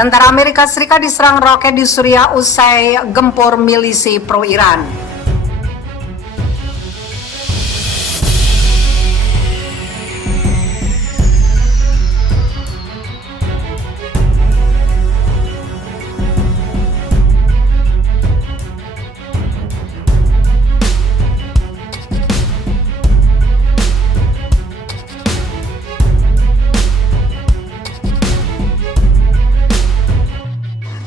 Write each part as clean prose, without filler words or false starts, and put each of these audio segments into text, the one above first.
Tentara Amerika Serikat diserang roket di Suriah usai gempur milisi pro-Iran.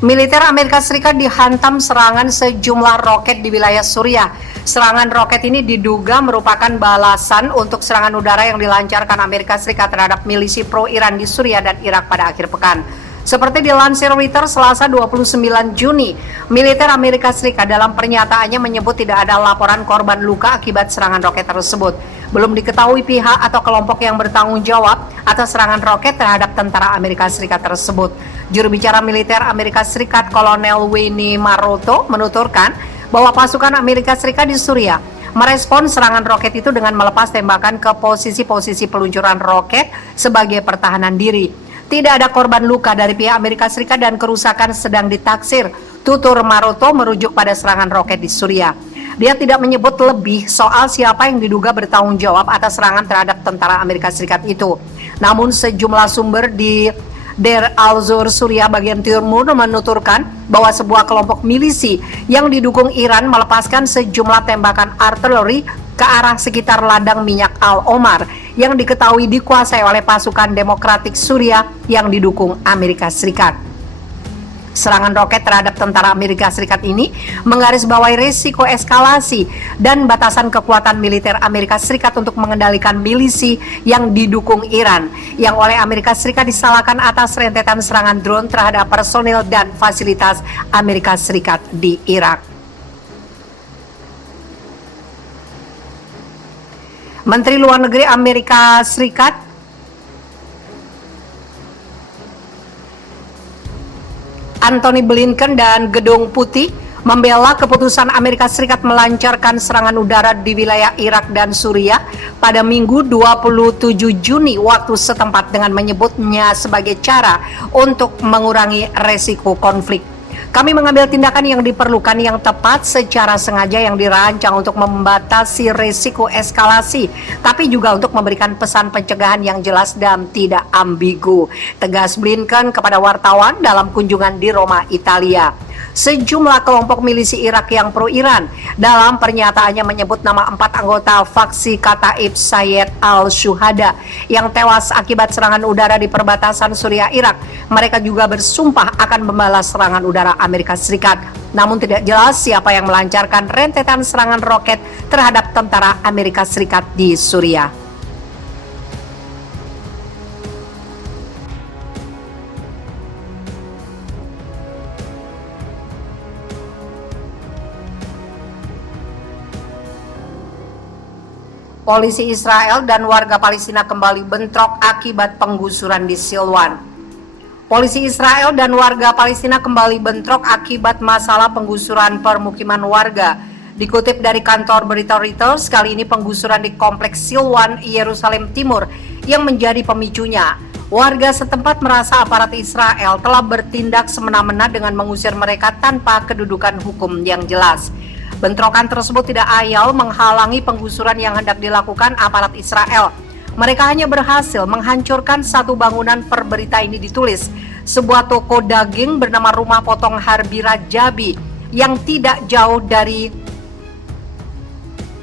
Militer Amerika Serikat dihantam serangan sejumlah roket di wilayah Suriah. Serangan roket ini diduga merupakan balasan untuk serangan udara yang dilancarkan Amerika Serikat terhadap milisi pro-Iran di Suriah dan Irak pada akhir pekan. Seperti dilansir Reuters Selasa 29 Juni, militer Amerika Serikat dalam pernyataannya menyebut tidak ada laporan korban luka akibat serangan roket tersebut. Belum diketahui pihak atau kelompok yang bertanggung jawab atas serangan roket terhadap tentara Amerika Serikat tersebut. Juru bicara militer Amerika Serikat Kolonel Wayne Maroto menuturkan bahwa pasukan Amerika Serikat di Suriah merespon serangan roket itu dengan melepas tembakan ke posisi-posisi peluncuran roket sebagai pertahanan diri. Tidak ada korban luka dari pihak Amerika Serikat dan kerusakan sedang ditaksir, tutur Maroto merujuk pada serangan roket di Suriah. Dia tidak menyebut lebih soal siapa yang diduga bertanggung jawab atas serangan terhadap tentara Amerika Serikat itu. Namun sejumlah sumber di Deir al-Zur, Suriah bagian timur menuturkan bahwa sebuah kelompok milisi yang didukung Iran melepaskan sejumlah tembakan artileri ke arah sekitar ladang minyak Al-Omar yang diketahui dikuasai oleh pasukan Demokratik Suriah yang didukung Amerika Serikat. Serangan roket terhadap tentara Amerika Serikat ini menggarisbawahi risiko eskalasi dan batasan kekuatan militer Amerika Serikat untuk mengendalikan milisi yang didukung Iran, yang oleh Amerika Serikat disalahkan atas rentetan serangan drone terhadap personil dan fasilitas Amerika Serikat di Irak. Menteri Luar Negeri Amerika Serikat Antony Blinken dan Gedung Putih membela keputusan Amerika Serikat melancarkan serangan udara di wilayah Irak dan Suriah pada Minggu 27 Juni waktu setempat dengan menyebutnya sebagai cara untuk mengurangi resiko konflik. Kami mengambil tindakan yang diperlukan yang tepat secara sengaja yang dirancang untuk membatasi risiko eskalasi, tapi juga untuk memberikan pesan pencegahan yang jelas dan tidak ambigu, tegas Blinken kepada wartawan dalam kunjungan di Roma, Italia. Sejumlah kelompok milisi Irak yang pro-Iran dalam pernyataannya menyebut nama 4 anggota faksi Kataib Sayyid al-Syuhada yang tewas akibat serangan udara di perbatasan Suriah Irak. Mereka juga bersumpah akan membalas serangan udara Amerika Serikat. Namun tidak jelas siapa yang melancarkan rentetan serangan roket terhadap tentara Amerika Serikat di Suriah. Polisi Israel dan warga Palestina kembali bentrok akibat penggusuran di Silwan. Polisi Israel dan warga Palestina kembali bentrok akibat masalah penggusuran permukiman warga. Dikutip dari kantor berita Reuters, kali ini penggusuran di kompleks Silwan, Yerusalem Timur yang menjadi pemicunya. Warga setempat merasa aparat Israel telah bertindak semena-mena dengan mengusir mereka tanpa kedudukan hukum yang jelas. Bentrokan tersebut tidak ayal menghalangi penggusuran yang hendak dilakukan aparat Israel. Mereka hanya berhasil menghancurkan satu bangunan, per berita ini ditulis. Sebuah toko daging bernama Rumah Potong Harbi Rajabi yang tidak jauh dari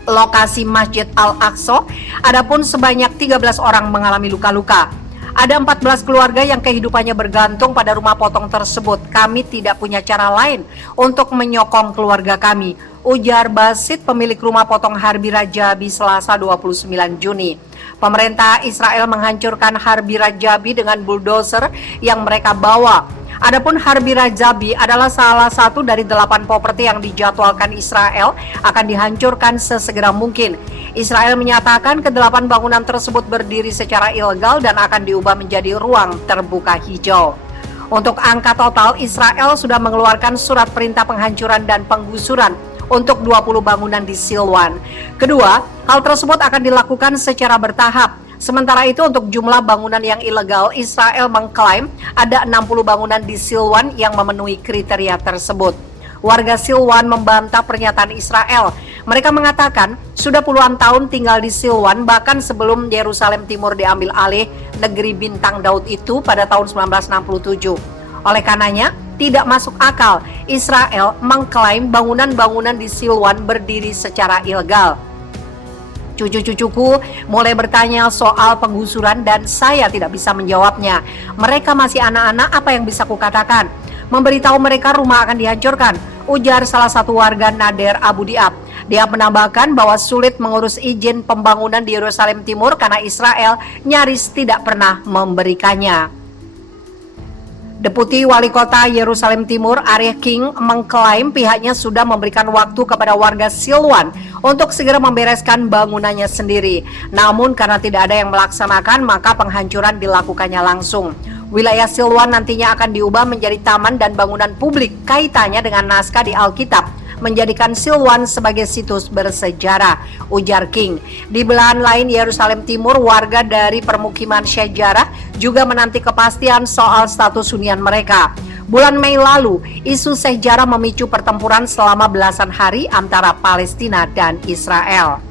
lokasi Masjid Al-Aqsa. Adapun sebanyak 13 orang mengalami luka-luka. Ada 14 keluarga yang kehidupannya bergantung pada rumah potong tersebut. Kami tidak punya cara lain untuk menyokong keluarga kami, ujar Basit, pemilik rumah potong Harbi Rajabi, Selasa 29 Juni. Pemerintah Israel menghancurkan Harbi Rajabi dengan bulldozer yang mereka bawa. Adapun Harbi Rajabi adalah salah satu dari 8 properti yang dijadwalkan Israel akan dihancurkan sesegera mungkin. Israel menyatakan ke-8 bangunan tersebut berdiri secara ilegal dan akan diubah menjadi ruang terbuka hijau. Untuk angka total, Israel sudah mengeluarkan surat perintah penghancuran dan penggusuran untuk 20 bangunan di Silwan. Kedua, hal tersebut akan dilakukan secara bertahap. Sementara itu untuk jumlah bangunan yang ilegal, Israel mengklaim ada 60 bangunan di Silwan yang memenuhi kriteria tersebut. Warga Silwan membantah pernyataan Israel. Mereka mengatakan sudah puluhan tahun tinggal di Silwan, bahkan sebelum Yerusalem Timur diambil alih negeri Bintang Daud itu pada tahun 1967. Oleh karenanya, tidak masuk akal Israel mengklaim bangunan-bangunan di Silwan berdiri secara ilegal. Cucu-cucuku mulai bertanya soal penggusuran dan saya tidak bisa menjawabnya. Mereka masih anak-anak, apa yang bisa kukatakan? Memberitahu mereka rumah akan dihancurkan, ujar salah satu warga Nader Abu Diab. Dia menambahkan bahwa sulit mengurus izin pembangunan di Yerusalem Timur karena Israel nyaris tidak pernah memberikannya. Deputi Wali Kota Yerusalem Timur, Aryeh King, mengklaim pihaknya sudah memberikan waktu kepada warga Silwan untuk segera membereskan bangunannya sendiri. Namun karena tidak ada yang melaksanakan, maka penghancuran dilakukannya langsung. Wilayah Silwan nantinya akan diubah menjadi taman dan bangunan publik. Kaitannya dengan naskah di Alkitab menjadikan Silwan sebagai situs bersejarah, ujar King. Di belahan lain Yerusalem Timur, warga dari permukiman sejarah juga menanti kepastian soal status hunian mereka. Bulan Mei lalu, isu sejarah memicu pertempuran selama belasan hari antara Palestina dan Israel.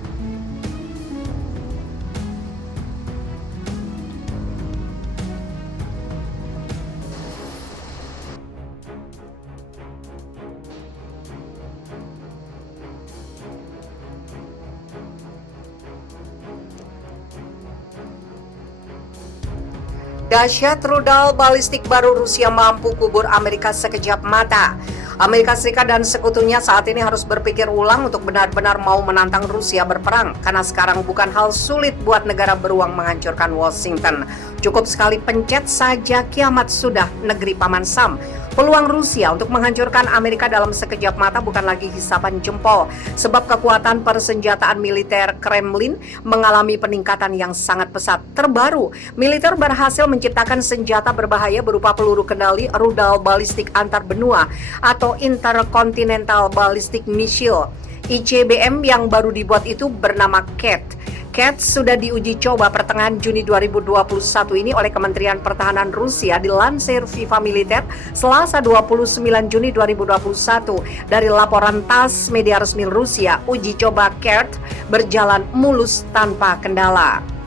Dahsyat rudal balistik baru Rusia mampu kubur Amerika sekejap mata. Amerika Serikat dan sekutunya saat ini harus berpikir ulang untuk benar-benar mau menantang Rusia berperang, karena sekarang bukan hal sulit buat negara beruang menghancurkan Washington. Cukup sekali pencet saja, kiamat sudah, negeri Paman Sam. Peluang Rusia untuk menghancurkan Amerika dalam sekejap mata bukan lagi hisapan jempol, sebab kekuatan persenjataan militer Kremlin mengalami peningkatan yang sangat pesat. Terbaru, militer berhasil menciptakan senjata berbahaya berupa peluru kendali rudal balistik antar benua atau Intercontinental Ballistic Missile. ICBM yang baru dibuat itu bernama CAT. CAT sudah diuji coba pertengahan Juni 2021 ini oleh Kementerian Pertahanan Rusia, dilansir FIFA Militer Selasa 29 Juni 2021. Dari laporan TASS media resmi Rusia, uji coba CAT berjalan mulus tanpa kendala.